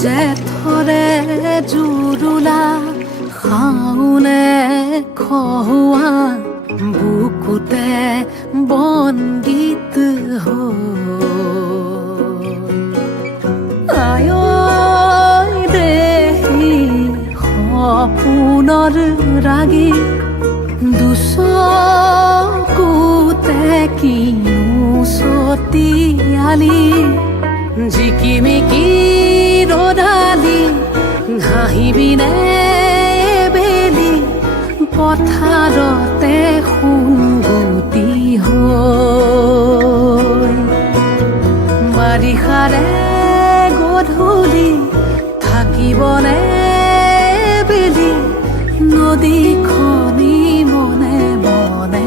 জেঠৰে জুৰুলা শাওনে খহুৱা বুকুতে বন্দীত আয় দেহি সপোনৰ ৰাগী দুচকুতে কিনো ছটিয়ালি জিকিমিকি ৰদালি ঘাঁহিবিনে বেলি পথাৰতে সুগুটি হৈ বাৰিষাৰে গধূলি থাকিবনে বেলি নদীখনি মনে মনে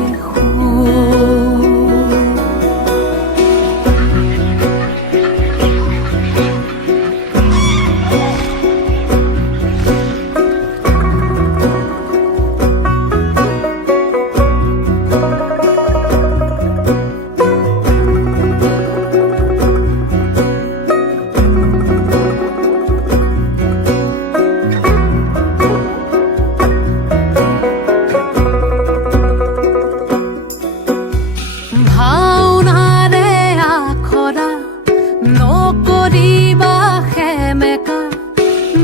নকৰিবা সেমেকা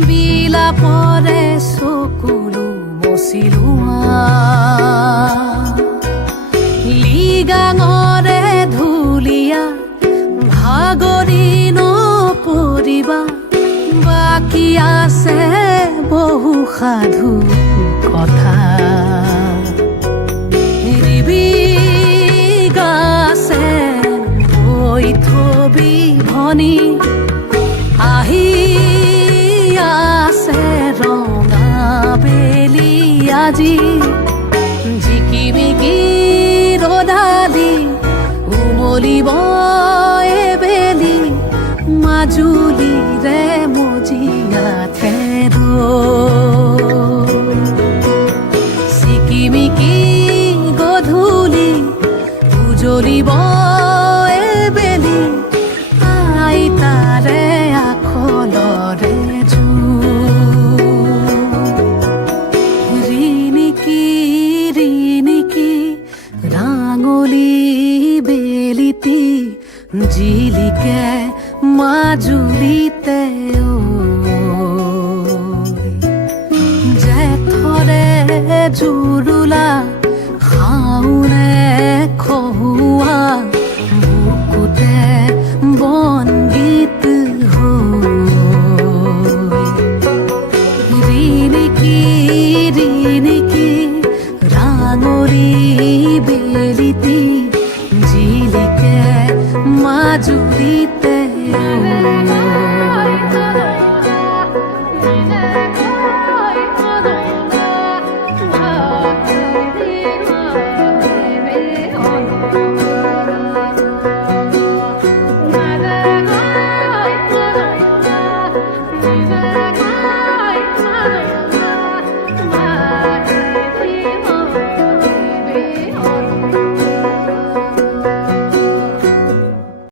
বিলাপৰে চকুলো মচিলোৱা লিগাঙৰে ধুলীয়া ভাগৰি নপৰিবা বাকী আছে বহু সাধু কথা থবি ভনী আহি আছে ৰঙা বেলি আজি জিকিমিকি ৰদালি উমলিব এবেলি মাজুলীৰে মজিয়াতে চিকিমিকি গধূলি উজলিব তাৰে আখলৰে ৰিণিকি ৰাঙলী বেলিতি জিলিকে মাজুলীতে জেঠৰে জুৰুলা শাওনে খহুৱা বুকুতে বনগীত ৰিণিকি ৰাঙলী বেলিতি জিলিকে মাজুলী